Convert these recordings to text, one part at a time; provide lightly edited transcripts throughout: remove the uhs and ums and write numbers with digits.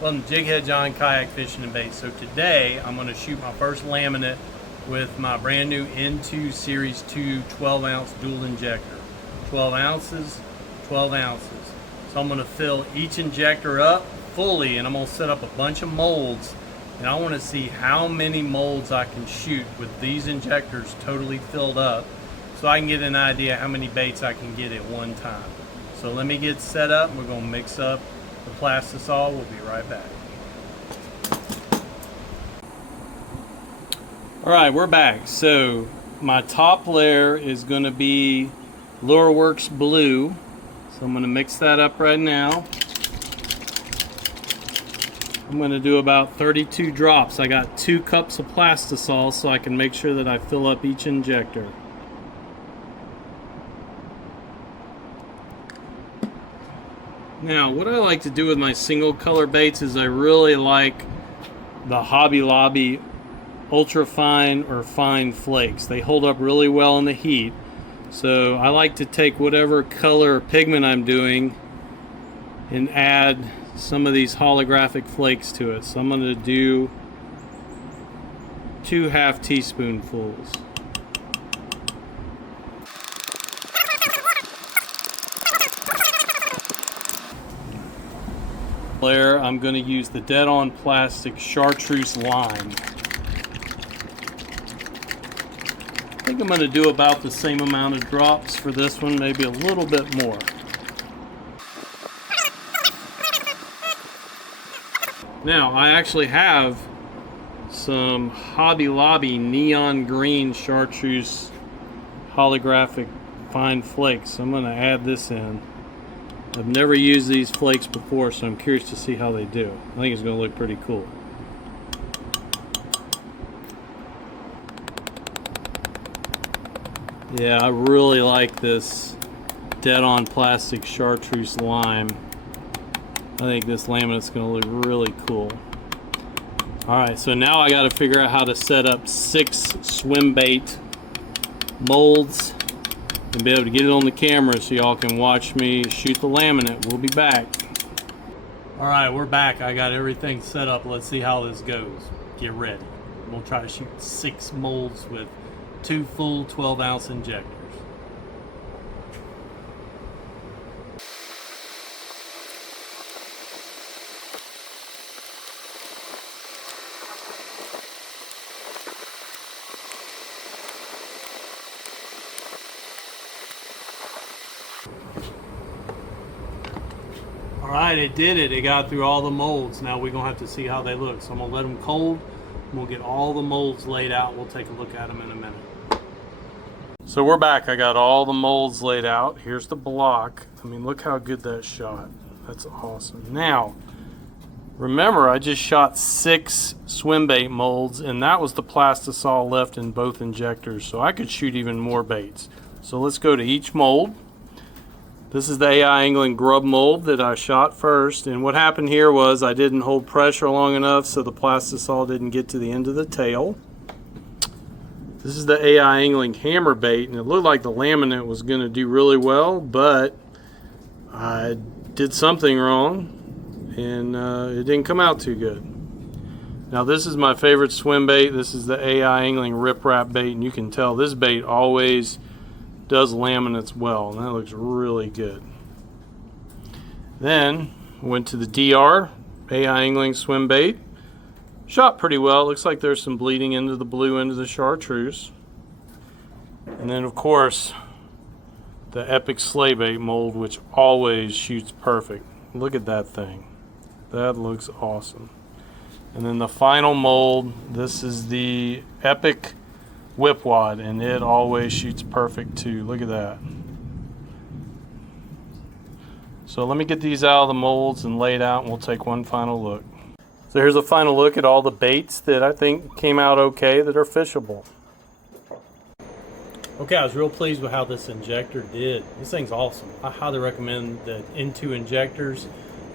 Welcome to Jighead John Kayak Fishing and Bait. So today I'm going to shoot my first laminate with my brand new N2 Series 2 12-ounce dual injector. 12 ounces, 12 ounces. So I'm going to fill each injector up fully, and I'm going to set up a bunch of molds, and I want to see how many molds I can shoot with these injectors totally filled up, so I can get an idea how many baits I can get at one time. So let me get set up. We're going to mix up the plastisol. We'll be right back. Alright, we're back. So my top layer is going to be Lureworks Blue. So I'm going to mix that up right now. I'm going to do about 32 drops. I got 2 cups of plastisol so I can make sure that I fill up each injector. Now, what I like to do with my single color baits is I really like the Hobby Lobby ultra fine or fine flakes. They hold up really well in the heat. So I like to take whatever color or pigment I'm doing and add some of these holographic flakes to it. So I'm going to do 2 half teaspoonfuls. Layer, I'm going to use the Dead On Plastic Chartreuse Lime. I think I'm going to do about the same amount of drops for this one, maybe a little bit more. Now, I actually have some Hobby Lobby neon green chartreuse holographic fine flakes. So I'm going to add this in. I've never used these flakes before, so I'm curious to see how they do. I think it's going to look pretty cool. Yeah, I really like this Dead On Plastic Chartreuse Lime. I think this laminate's going to look really cool. Alright, so now I got to figure out how to set up 6 swim bait molds and be able to get it on the camera so y'all can watch me shoot the laminate. We'll be back. Alright, we're back. I got everything set up. Let's see how this goes. Get ready. We'll try to shoot 6 molds with 2 full 12-ounce injectors. Alright, it did it. It got through all the molds. Now we're going to have to see how they look. So I'm going to let them cold. We'll get all the molds laid out. We'll take a look at them in a minute. So we're back. I got all the molds laid out. Here's the block. I mean, look how good that shot. That's awesome. Now, remember, I just shot 6 swim bait molds, and that was the plastisol left in both injectors. So I could shoot even more baits. So let's go to each mold. This is the AI Angling grub mold that I shot first, and what happened here was I didn't hold pressure long enough, so the plastisol didn't get to the end of the tail. This is the AI Angling hammer bait, and it looked like the laminate was going to do really well, but I did something wrong, and it didn't come out too good. Now this is my favorite swim bait. This is the AI Angling Rip Wrap bait, and you can tell this bait always does laminates well, and that looks really good. Then went to the DR AI Angling swim bait. Shot pretty well. It looks like there's some bleeding into the blue end of the chartreuse. And then of course the Epic Slay Bait mold, which always shoots perfect. Look at that thing. That looks awesome. And then the final mold, this is the Epic Whip Wad, and it always shoots perfect too. Look at that. So let me get these out of the molds and lay it out, and we'll take one final look. So here's a final look at all the baits that I think came out okay, that are fishable. Okay, I was real pleased with how this injector did. This thing's awesome. I highly recommend the N2 injectors.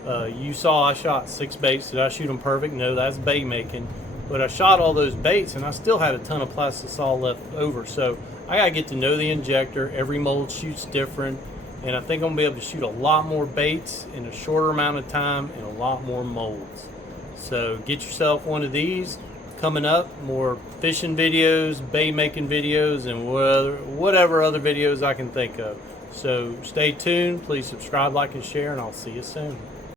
You saw I shot 6 baits. Did I shoot them perfect? No, that's bait making. But I shot all those baits and I still had a ton of plastisol left over. So I gotta get to know the injector. Every mold shoots different. and I think I'm gonna be able to shoot a lot more baits in a shorter amount of time and a lot more molds. So get yourself one of these. Coming up, more fishing videos, bait making videos, and whatever other videos I can think of. So stay tuned, please subscribe, like, and share, and I'll see you soon.